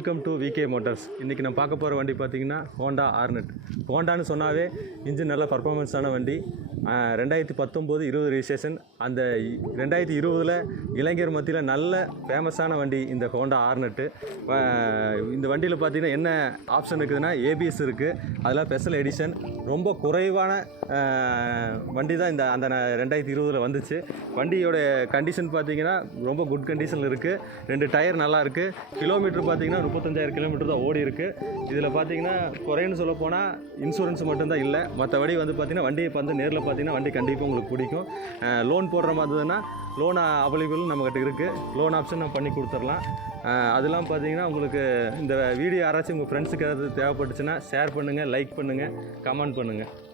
Welcome to VK Motors. இன்றைக்கி நம்ம பார்க்க போகிற வண்டி பார்த்திங்கன்னா ஹோண்டா ஆர்னெட். ஹோண்டான்னு சொன்னாவே இன்ஜின் நல்ல பர்ஃபார்மன்ஸான வண்டி. 2019-20 ரிஜிஸ்ட்ரேஷன். அந்த 2020 இளைஞர் மத்தியில் நல்ல ஃபேமஸான வண்டி இந்த ஹோண்டா ஆர்னெட்டு. இந்த வண்டியில் பார்த்திங்கன்னா என்ன ஆப்ஷன் இருக்குதுன்னா ஏபிஎஸ் இருக்குது. அதெல்லாம் ஸ்பெஷல் எடிஷன். ரொம்ப குறைவான வண்டி தான் அந்த 2020 வந்துச்சு. வண்டியோட கண்டிஷன் பார்த்திங்கன்னா ரொம்ப குட் கண்டிஷனில் இருக்குது. 2 டயர் நல்லா இருக்குது. கிலோமீட்டர் பார்த்திங்கன்னா 35,000 கிலோமீட்டர் தான் ஓடி இருக்குது. இதில் பார்த்திங்கன்னா குறைன்னு சொல்ல போனால் இன்சூரன்ஸ் மட்டும்தான் இல்லை. மற்றபடி வந்து பார்த்திங்கன்னா வண்டியை நேரில் பார்த்திங்கன்னா வண்டி கண்டிப்பாக உங்களுக்கு பிடிக்கும். லோன் போடுற மாதிரி இருந்ததுன்னா லோன் அவைலபிள் நம்மக்கிட்ட இருக்குது. லோன் ஆப்ஷன் நம்ம பண்ணி கொடுத்துடலாம். அதெல்லாம் பார்த்திங்கன்னா உங்களுக்கு இந்த வீடியோ யாராச்சும் உங்கள் ஃப்ரெண்ட்ஸுக்கு ஏதாவது தேவைப்பட்டுச்சுன்னா ஷேர் பண்ணுங்கள், லைக் பண்ணுங்கள், கமெண்ட் பண்ணுங்கள்.